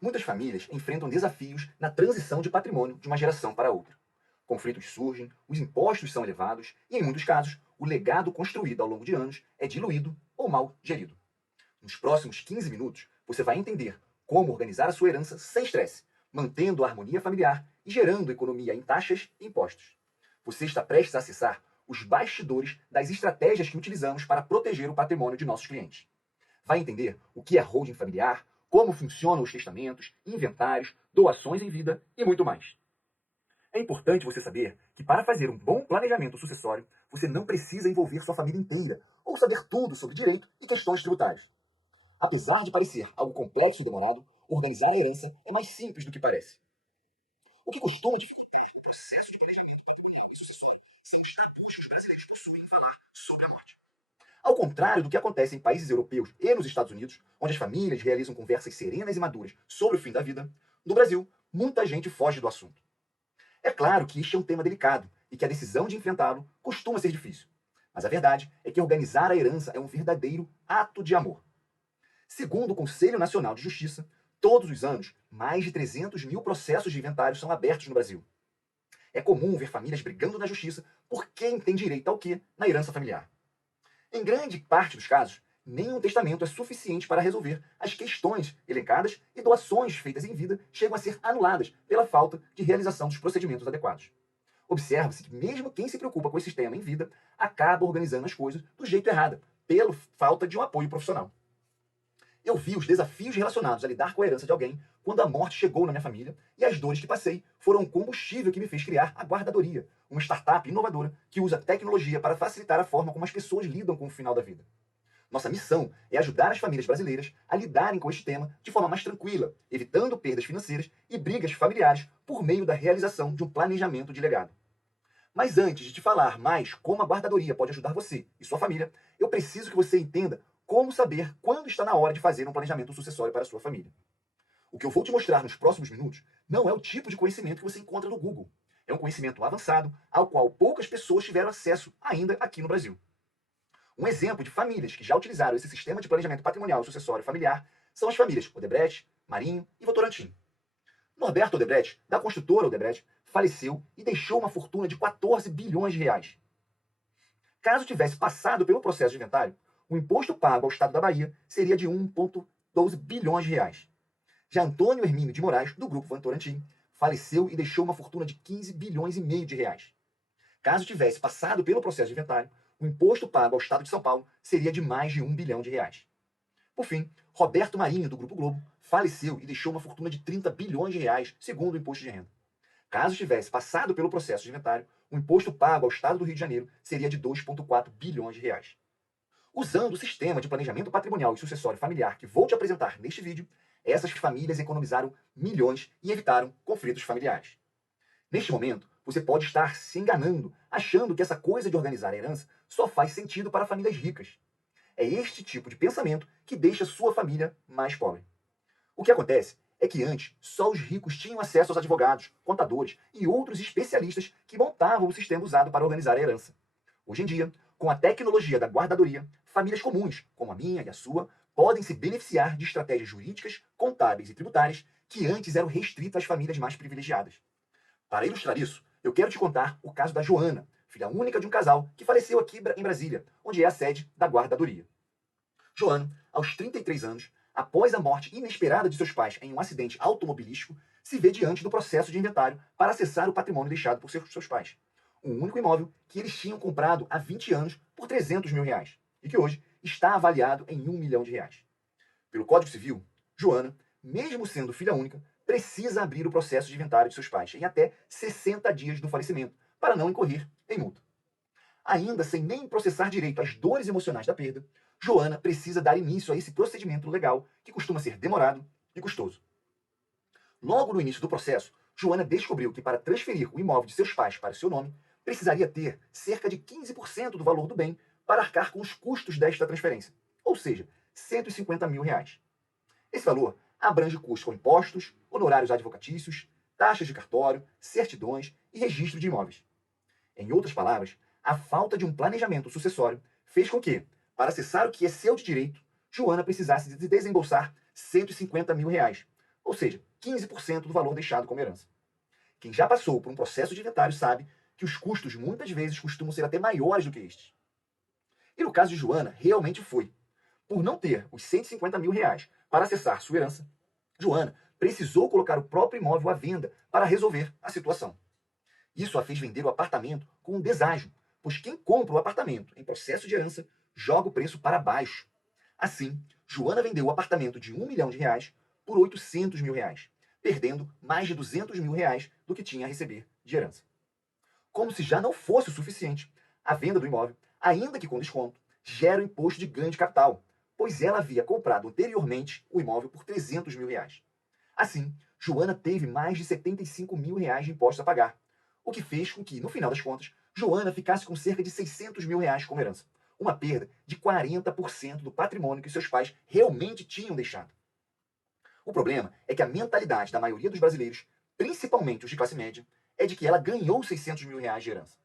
Muitas famílias enfrentam desafios na transição de patrimônio de uma geração para outra. Conflitos surgem, os impostos são elevados e, em muitos casos, o legado construído ao longo de anos é diluído ou mal gerido. Nos próximos 15 minutos, você vai entender como organizar a sua herança sem estresse, mantendo a harmonia familiar e gerando economia em taxas e impostos. Você está prestes a acessar os bastidores das estratégias que utilizamos para proteger o patrimônio de nossos clientes. Vai entender o que é holding familiar, como funcionam os testamentos, inventários, doações em vida e muito mais. É importante você saber que para fazer um bom planejamento sucessório, você não precisa envolver sua família inteira ou saber tudo sobre direito e questões tributárias. Apesar de parecer algo complexo e demorado, organizar a herança é mais simples do que parece. O que costuma dificultar o processo de planejamento patrimonial e sucessório são os tabus que os brasileiros possuem em falar sobre a morte. Ao contrário do que acontece em países europeus e nos Estados Unidos, onde as famílias realizam conversas serenas e maduras sobre o fim da vida, no Brasil, muita gente foge do assunto. É claro que este é um tema delicado e que a decisão de enfrentá-lo costuma ser difícil. Mas a verdade é que organizar a herança é um verdadeiro ato de amor. Segundo o Conselho Nacional de Justiça, todos os anos, mais de 300 mil processos de inventário são abertos no Brasil. É comum ver famílias brigando na justiça por quem tem direito ao quê na herança familiar. Em grande parte dos casos, nenhum testamento é suficiente para resolver as questões elencadas e doações feitas em vida chegam a ser anuladas pela falta de realização dos procedimentos adequados. Observa-se que mesmo quem se preocupa com esse tema em vida acaba organizando as coisas do jeito errado, pela falta de um apoio profissional. Eu vi os desafios relacionados a lidar com a herança de alguém quando a morte chegou na minha família e as dores que passei foram o combustível que me fez criar a Guardadoria, uma startup inovadora que usa tecnologia para facilitar a forma como as pessoas lidam com o final da vida. Nossa missão é ajudar as famílias brasileiras a lidarem com este tema de forma mais tranquila, evitando perdas financeiras e brigas familiares por meio da realização de um planejamento de legado. Mas antes de te falar mais como a guardadoria pode ajudar você e sua família, eu preciso que você entenda como saber quando está na hora de fazer um planejamento sucessório para a sua família. O que eu vou te mostrar nos próximos minutos não é o tipo de conhecimento que você encontra no Google. É um conhecimento avançado ao qual poucas pessoas tiveram acesso ainda aqui no Brasil. Um exemplo de famílias que já utilizaram esse sistema de planejamento patrimonial e sucessório familiar são as famílias Odebrecht, Marinho e Votorantim. Norberto Odebrecht, da construtora Odebrecht, faleceu e deixou uma fortuna de 14 bilhões de reais. Caso tivesse passado pelo processo de inventário, o imposto pago ao Estado da Bahia seria de 1,12 bilhões de reais. Já Antônio Hermínio de Moraes, do Grupo Votorantim, faleceu e deixou uma fortuna de 15 bilhões e meio de reais. Caso tivesse passado pelo processo de inventário, o imposto pago ao Estado de São Paulo seria de mais de 1 bilhão de reais. Por fim, Roberto Marinho, do Grupo Globo, faleceu e deixou uma fortuna de 30 bilhões de reais, segundo o imposto de renda. Caso tivesse passado pelo processo de inventário, o imposto pago ao Estado do Rio de Janeiro seria de 2,4 bilhões de reais. Usando o sistema de planejamento patrimonial e sucessório familiar que vou te apresentar neste vídeo, essas famílias economizaram milhões e evitaram conflitos familiares. Neste momento, você pode estar se enganando, achando que essa coisa de organizar a herança só faz sentido para famílias ricas. É este tipo de pensamento que deixa sua família mais pobre. O que acontece é que antes só os ricos tinham acesso aos advogados, contadores e outros especialistas que montavam o sistema usado para organizar a herança. Hoje em dia, com a tecnologia da guardadoria, famílias comuns, como a minha e a sua, podem se beneficiar de estratégias jurídicas, contábeis e tributárias que antes eram restritas às famílias mais privilegiadas. Para ilustrar isso, eu quero te contar o caso da Joana, filha única de um casal que faleceu aqui em Brasília, onde é a sede da guardadoria. Joana, aos 33 anos, após a morte inesperada de seus pais em um acidente automobilístico, se vê diante do processo de inventário para acessar o patrimônio deixado por seus pais. Um único imóvel que eles tinham comprado há 20 anos por 300 mil reais e que hoje está avaliado em 1 milhão de reais. Pelo Código Civil, Joana, mesmo sendo filha única, precisa abrir o processo de inventário de seus pais em até 60 dias do falecimento, para não incorrer em multa. Ainda sem nem processar direito às dores emocionais da perda, Joana precisa dar início a esse procedimento legal que costuma ser demorado e custoso. Logo no início do processo, Joana descobriu que para transferir o imóvel de seus pais para o seu nome, precisaria ter cerca de 15% do valor do bem para arcar com os custos desta transferência, ou seja, 150 mil reais. Esse valor abrange custos com impostos, honorários advocatícios, taxas de cartório, certidões e registro de imóveis. Em outras palavras, a falta de um planejamento sucessório fez com que, para acessar o que é seu de direito, Joana precisasse de desembolsar 150 mil reais, ou seja, 15% do valor deixado como herança. Quem já passou por um processo de inventário sabe que os custos muitas vezes costumam ser até maiores do que estes. E no caso de Joana, realmente foi. Por não ter os 150 mil reais para acessar sua herança, Joana precisou colocar o próprio imóvel à venda para resolver a situação. Isso a fez vender o apartamento com um deságio, pois quem compra o apartamento em processo de herança joga o preço para baixo. Assim, Joana vendeu o apartamento de 1 milhão de reais por 800 mil reais, perdendo mais de 200 mil reais do que tinha a receber de herança. Como se já não fosse o suficiente, a venda do imóvel, ainda que com desconto, gera o imposto de ganho de capital, pois ela havia comprado anteriormente o imóvel por 300 mil reais. Assim, Joana teve mais de 75 mil reais de impostos a pagar, o que fez com que, no final das contas, Joana ficasse com cerca de 600 mil reais como herança, uma perda de 40% do patrimônio que seus pais realmente tinham deixado. O problema é que a mentalidade da maioria dos brasileiros, principalmente os de classe média, é de que ela ganhou 600 mil reais de herança.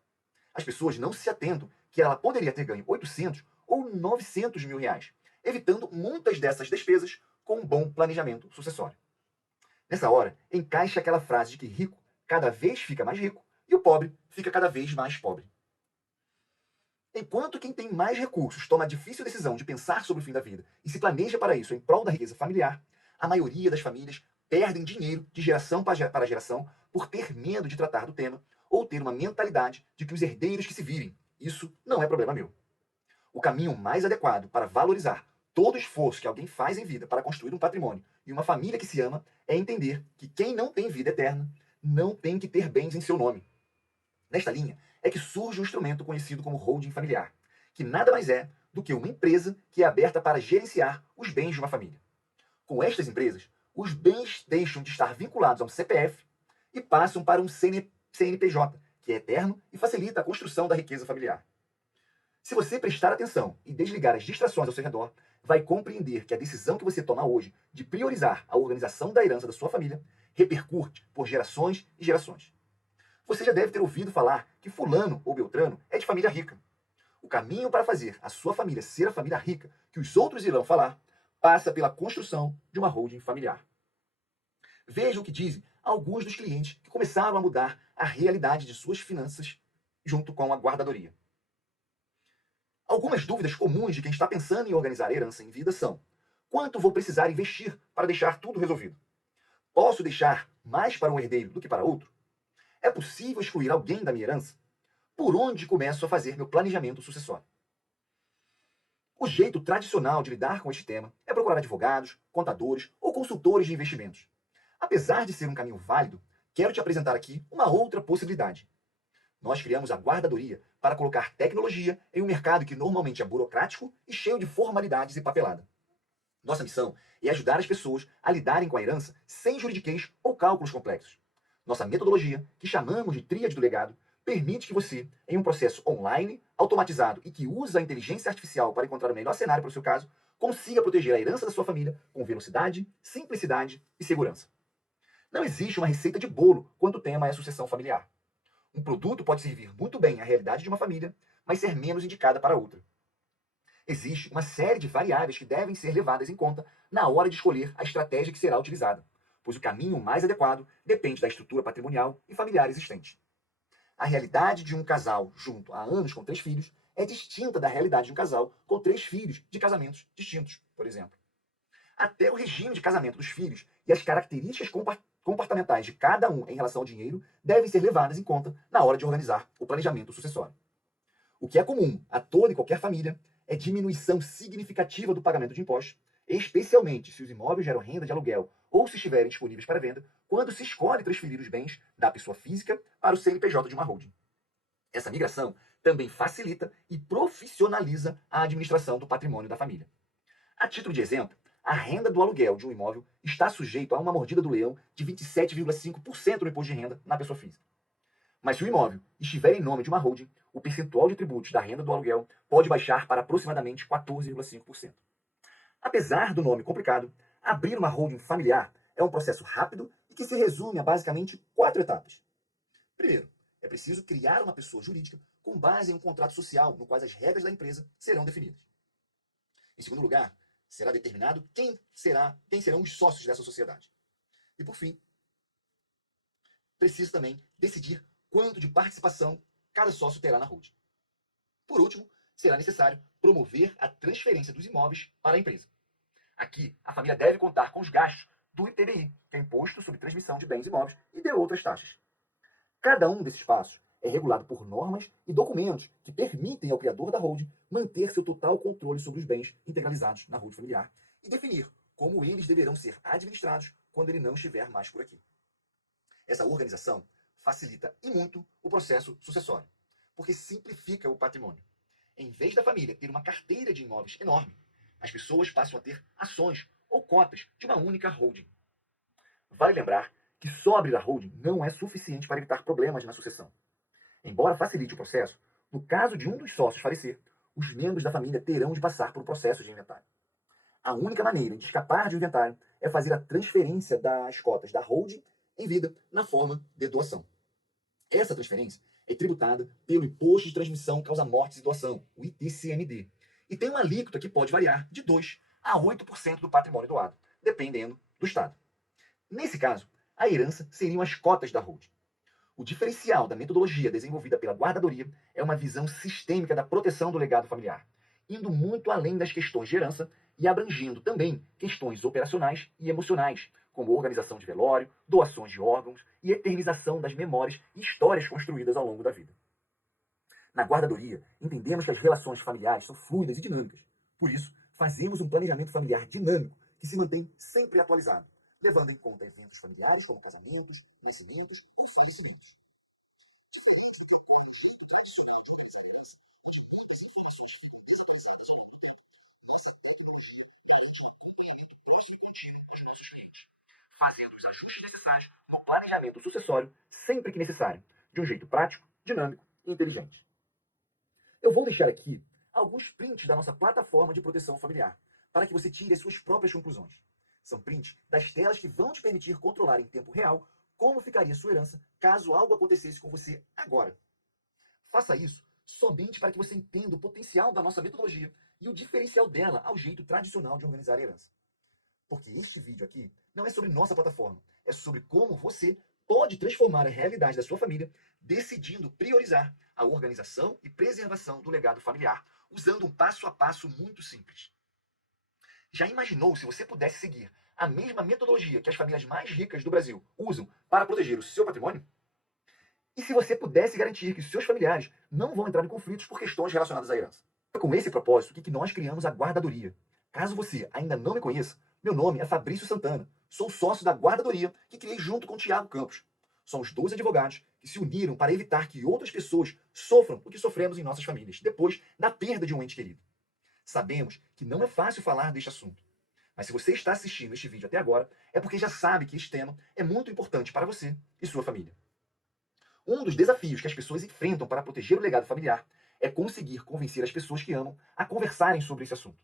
As pessoas não se atentam que ela poderia ter ganho 800 ou 900 mil reais, evitando muitas dessas despesas com um bom planejamento sucessório. Nessa hora, encaixa aquela frase de que rico cada vez fica mais rico e o pobre fica cada vez mais pobre. Enquanto quem tem mais recursos toma a difícil decisão de pensar sobre o fim da vida e se planeja para isso em prol da riqueza familiar, a maioria das famílias perdem dinheiro de geração para geração por ter medo de tratar do tema ou ter uma mentalidade de que os herdeiros que se virem. Isso não é problema meu. O caminho mais adequado para valorizar todo o esforço que alguém faz em vida para construir um patrimônio e uma família que se ama é entender que quem não tem vida eterna não tem que ter bens em seu nome. Nesta linha é que surge um instrumento conhecido como holding familiar, que nada mais é do que uma empresa que é aberta para gerenciar os bens de uma família. Com estas empresas, os bens deixam de estar vinculados a um CPF e passam para um CNPJ, que é eterno e facilita a construção da riqueza familiar. Se você prestar atenção e desligar as distrações ao seu redor, vai compreender que a decisão que você toma hoje de priorizar a organização da herança da sua família repercute por gerações e gerações. Você já deve ter ouvido falar que fulano ou beltrano é de família rica. O caminho para fazer a sua família ser a família rica que os outros irão falar passa pela construção de uma holding familiar. Veja o que dizem alguns dos clientes que começaram a mudar a realidade de suas finanças junto com a guardadoria. Algumas dúvidas comuns de quem está pensando em organizar a herança em vida são: quanto vou precisar investir para deixar tudo resolvido? Posso deixar mais para um herdeiro do que para outro? É possível excluir alguém da minha herança? Por onde começo a fazer meu planejamento sucessório? O jeito tradicional de lidar com este tema é procurar advogados, contadores ou consultores de investimentos. Apesar de ser um caminho válido, quero te apresentar aqui uma outra possibilidade. Nós criamos a guardadoria para colocar tecnologia em um mercado que normalmente é burocrático e cheio de formalidades e papelada. Nossa missão é ajudar as pessoas a lidarem com a herança sem juridiquês ou cálculos complexos. Nossa metodologia, que chamamos de tríade do legado, permite que você, em um processo online, automatizado e que usa a inteligência artificial para encontrar o melhor cenário para o seu caso, consiga proteger a herança da sua família com velocidade, simplicidade e segurança. Não existe uma receita de bolo quando o tema é a sucessão familiar. Um produto pode servir muito bem à realidade de uma família, mas ser menos indicada para outra. Existe uma série de variáveis que devem ser levadas em conta na hora de escolher a estratégia que será utilizada, pois o caminho mais adequado depende da estrutura patrimonial e familiar existente. A realidade de um casal junto há anos com 3 filhos é distinta da realidade de um casal com 3 filhos de casamentos distintos, por exemplo. Até o regime de casamento dos filhos e as características comportamentais de cada um em relação ao dinheiro devem ser levadas em conta na hora de organizar o planejamento sucessório. O que é comum a toda e qualquer família é diminuição significativa do pagamento de impostos, especialmente se os imóveis geram renda de aluguel ou se estiverem disponíveis para venda, quando se escolhe transferir os bens da pessoa física para o CNPJ de uma holding. Essa migração também facilita e profissionaliza a administração do patrimônio da família. A título de exemplo, a renda do aluguel de um imóvel está sujeito a uma mordida do leão de 27,5% no imposto de renda na pessoa física. Mas se o imóvel estiver em nome de uma holding, o percentual de tributos da renda do aluguel pode baixar para aproximadamente 14,5%. Apesar do nome complicado, abrir uma holding familiar é um processo rápido e que se resume a basicamente 4 etapas. Primeiro, é preciso criar uma pessoa jurídica com base em um contrato social no qual as regras da empresa serão definidas. Em segundo lugar, será determinado quem serão os sócios dessa sociedade. E por fim, precisa também decidir quanto de participação cada sócio terá na holding. Por último, será necessário promover a transferência dos imóveis para a empresa. Aqui, a família deve contar com os gastos do ITBI, que é Imposto sobre Transmissão de Bens Imóveis, e de outras taxas. Cada um desses passos é regulado por normas e documentos que permitem ao criador da holding manter seu total controle sobre os bens integralizados na holding familiar e definir como eles deverão ser administrados quando ele não estiver mais por aqui. Essa organização facilita e muito o processo sucessório, porque simplifica o patrimônio. Em vez da família ter uma carteira de imóveis enorme, as pessoas passam a ter ações ou cotas de uma única holding. Vale lembrar que só abrir a holding não é suficiente para evitar problemas na sucessão. Embora facilite o processo, no caso de um dos sócios falecer, os membros da família terão de passar por um processo de inventário. A única maneira de escapar de inventário é fazer a transferência das cotas da holding em vida na forma de doação. Essa transferência é tributada pelo Imposto de Transmissão Causa Mortes e Doação, o ITCMD, e tem uma alíquota que pode variar de 2% a 8% do patrimônio doado, dependendo do estado. Nesse caso, a herança seriam as cotas da holding. O diferencial da metodologia desenvolvida pela Guardadoria é uma visão sistêmica da proteção do legado familiar, indo muito além das questões de herança e abrangendo também questões operacionais e emocionais, como organização de velório, doações de órgãos e eternização das memórias e histórias construídas ao longo da vida. Na Guardadoria, entendemos que as relações familiares são fluidas e dinâmicas. Por isso, fazemos um planejamento familiar dinâmico que se mantém sempre atualizado, levando em conta eventos familiares como casamentos, nascimentos ou falecimentos. Diferente do que ocorre no jeito tradicional de organizar a herança, onde muitas informações ficam desatualizadas ao longo do tempo, nossa tecnologia garante um acompanhamento próximo e contínuo aos nossos clientes, fazendo os ajustes necessários no planejamento sucessório sempre que necessário, de um jeito prático, dinâmico e inteligente. Eu vou deixar aqui alguns prints da nossa plataforma de proteção familiar, para que você tire as suas próprias conclusões. São prints das telas que vão te permitir controlar em tempo real como ficaria sua herança caso algo acontecesse com você agora. Faça isso somente para que você entenda o potencial da nossa metodologia e o diferencial dela ao jeito tradicional de organizar a herança. Porque este vídeo aqui não é sobre nossa plataforma, é sobre como você pode transformar a realidade da sua família, decidindo priorizar a organização e preservação do legado familiar, usando um passo a passo muito simples. Já imaginou se você pudesse seguir a mesma metodologia que as famílias mais ricas do Brasil usam para proteger o seu patrimônio? E se você pudesse garantir que seus familiares não vão entrar em conflitos por questões relacionadas à herança? Foi com esse propósito que nós criamos a Guardadoria. Caso você ainda não me conheça, meu nome é Fabrício Santana. Sou sócio da Guardadoria que criei junto com o Tiago Campos. Somos dois advogados que se uniram para evitar que outras pessoas sofram o que sofremos em nossas famílias, depois da perda de um ente querido. Sabemos que não é fácil falar deste assunto. Mas se você está assistindo este vídeo até agora, é porque já sabe que este tema é muito importante para você e sua família. Um dos desafios que as pessoas enfrentam para proteger o legado familiar é conseguir convencer as pessoas que amam a conversarem sobre esse assunto.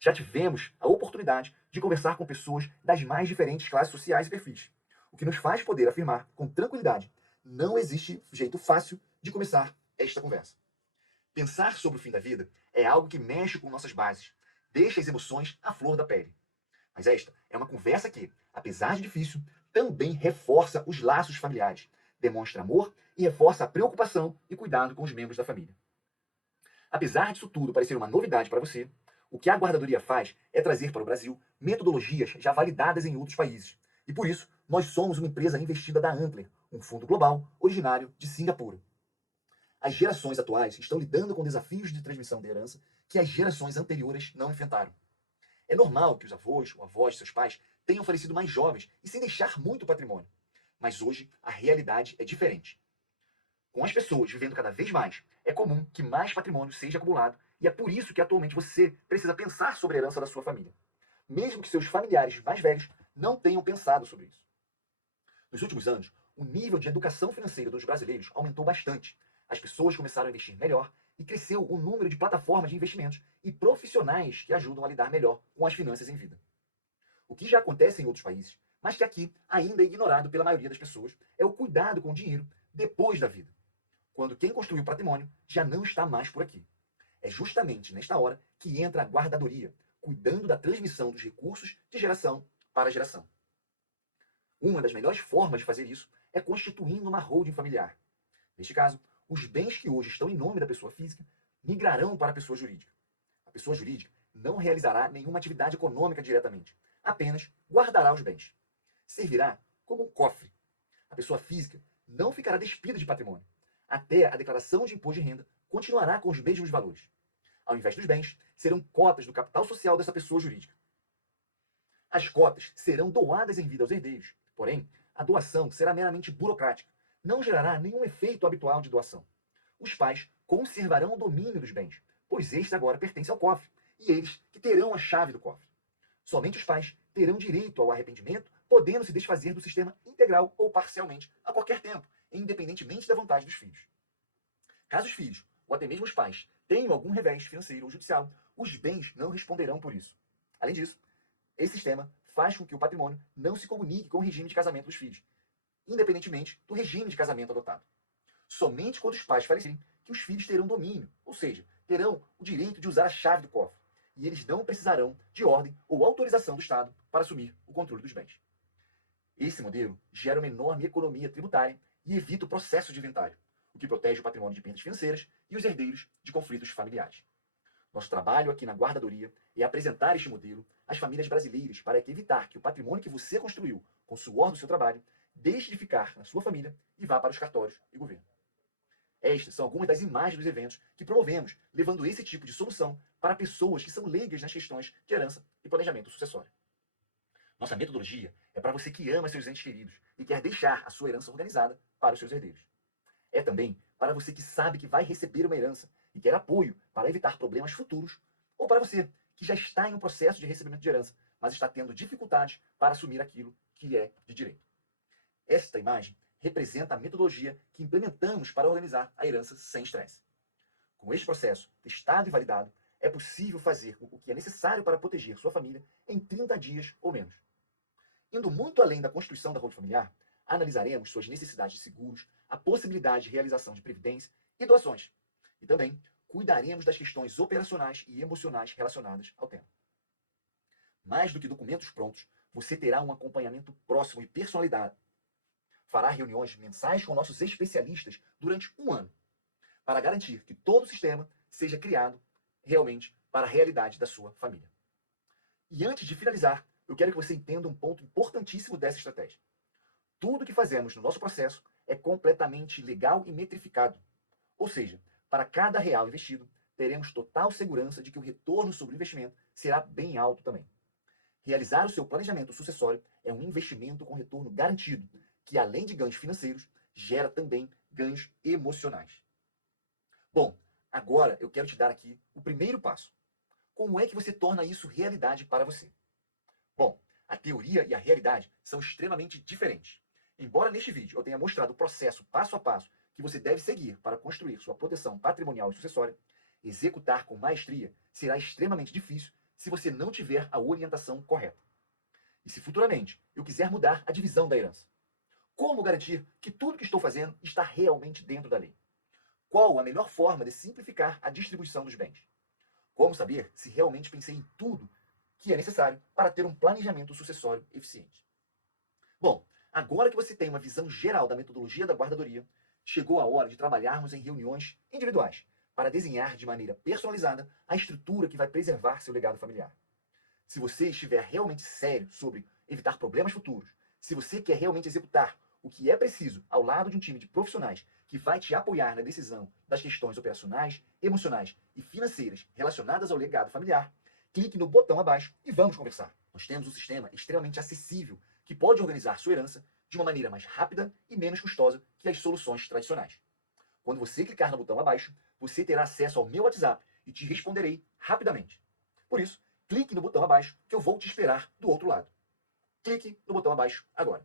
Já tivemos a oportunidade de conversar com pessoas das mais diferentes classes sociais e perfis, o que nos faz poder afirmar com tranquilidade: não existe jeito fácil de começar esta conversa. Pensar sobre o fim da vida é algo que mexe com nossas bases, deixa as emoções à flor da pele. Mas esta é uma conversa que, apesar de difícil, também reforça os laços familiares, demonstra amor e reforça a preocupação e cuidado com os membros da família. Apesar disso tudo parecer uma novidade para você, o que a Guardadoria faz é trazer para o Brasil metodologias já validadas em outros países. E por isso, nós somos uma empresa investida da Antler, um fundo global originário de Singapura. As gerações atuais estão lidando com desafios de transmissão de herança que as gerações anteriores não enfrentaram. É normal que os avós ou avós de seus pais tenham falecido mais jovens e sem deixar muito patrimônio. Mas hoje a realidade é diferente. Com as pessoas vivendo cada vez mais, é comum que mais patrimônio seja acumulado e é por isso que atualmente você precisa pensar sobre a herança da sua família, mesmo que seus familiares mais velhos não tenham pensado sobre isso. Nos últimos anos, o nível de educação financeira dos brasileiros aumentou bastante. As pessoas começaram a investir melhor e cresceu o número de plataformas de investimentos e profissionais que ajudam a lidar melhor com as finanças em vida. O que já acontece em outros países, mas que aqui ainda é ignorado pela maioria das pessoas, é o cuidado com o dinheiro depois da vida, quando quem construiu o patrimônio já não está mais por aqui. É justamente nesta hora que entra a guardadoria, cuidando da transmissão dos recursos de geração para geração. Uma das melhores formas de fazer isso é constituindo uma holding familiar. Neste caso, os bens que hoje estão em nome da pessoa física migrarão para a pessoa jurídica. A pessoa jurídica não realizará nenhuma atividade econômica diretamente, apenas guardará os bens. Servirá como um cofre. A pessoa física não ficará despida de patrimônio. Até a declaração de imposto de renda continuará com os mesmos valores. Ao invés dos bens, serão cotas do capital social dessa pessoa jurídica. As cotas serão doadas em vida aos herdeiros, porém, a doação será meramente burocrática, não gerará nenhum efeito habitual de doação. Os pais conservarão o domínio dos bens, pois este agora pertence ao cofre, e eles que terão a chave do cofre. Somente os pais terão direito ao arrependimento, podendo se desfazer do sistema integral ou parcialmente a qualquer tempo, independentemente da vontade dos filhos. Caso os filhos, ou até mesmo os pais, tenham algum revés financeiro ou judicial, os bens não responderão por isso. Além disso, esse sistema faz com que o patrimônio não se comunique com o regime de casamento dos filhos, independentemente do regime de casamento adotado. Somente quando os pais falecerem que os filhos terão domínio, ou seja, terão o direito de usar a chave do cofre, e eles não precisarão de ordem ou autorização do Estado para assumir o controle dos bens. Esse modelo gera uma enorme economia tributária e evita o processo de inventário, o que protege o patrimônio de perdas financeiras e os herdeiros de conflitos familiares. Nosso trabalho aqui na guardadoria é apresentar este modelo às famílias brasileiras para evitar que o patrimônio que você construiu com o suor do seu trabalho deixe de ficar na sua família e vá para os cartórios e governo. Estas são algumas das imagens dos eventos que promovemos, levando esse tipo de solução para pessoas que são leigas nas questões de herança e planejamento sucessório. Nossa metodologia é para você que ama seus entes queridos e quer deixar a sua herança organizada para os seus herdeiros. É também para você que sabe que vai receber uma herança e quer apoio para evitar problemas futuros, ou para você que já está em um processo de recebimento de herança, mas está tendo dificuldades para assumir aquilo que lhe é de direito. Esta imagem representa a metodologia que implementamos para organizar a herança sem estresse. Com este processo testado e validado, é possível fazer o que é necessário para proteger sua família em 30 dias ou menos. Indo muito além da constituição da holding familiar, analisaremos suas necessidades de seguros, a possibilidade de realização de previdência e doações. E também cuidaremos das questões operacionais e emocionais relacionadas ao tema. Mais do que documentos prontos, você terá um acompanhamento próximo e personalizado. Fará reuniões mensais com nossos especialistas durante um ano, para garantir que todo o sistema seja criado realmente para a realidade da sua família. E antes de finalizar, eu quero que você entenda um ponto importantíssimo dessa estratégia. Tudo que fazemos no nosso processo é completamente legal e metrificado. Ou seja, para cada real investido, teremos total segurança de que o retorno sobre o investimento será bem alto também. Realizar o seu planejamento sucessório é um investimento com retorno garantido, que além de ganhos financeiros, gera também ganhos emocionais. Bom, agora eu quero te dar aqui o primeiro passo. Como é que você torna isso realidade para você? Bom, a teoria e a realidade são extremamente diferentes. Embora neste vídeo eu tenha mostrado o processo passo a passo que você deve seguir para construir sua proteção patrimonial e sucessória, executar com maestria será extremamente difícil se você não tiver a orientação correta. E se futuramente eu quiser mudar a divisão da herança? Como garantir que tudo que estou fazendo está realmente dentro da lei? Qual a melhor forma de simplificar a distribuição dos bens? Como saber se realmente pensei em tudo que é necessário para ter um planejamento sucessório eficiente? Bom, agora que você tem uma visão geral da metodologia da guardadoria, chegou a hora de trabalharmos em reuniões individuais para desenhar de maneira personalizada a estrutura que vai preservar seu legado familiar. Se você estiver realmente sério sobre evitar problemas futuros, se você quer realmente executar o que é preciso ao lado de um time de profissionais que vai te apoiar na decisão das questões operacionais, emocionais e financeiras relacionadas ao legado familiar, clique no botão abaixo e vamos conversar. Nós temos um sistema extremamente acessível que pode organizar sua herança de uma maneira mais rápida e menos custosa que as soluções tradicionais. Quando você clicar no botão abaixo, você terá acesso ao meu WhatsApp e te responderei rapidamente. Por isso, clique no botão abaixo que eu vou te esperar do outro lado. Clique no botão abaixo agora.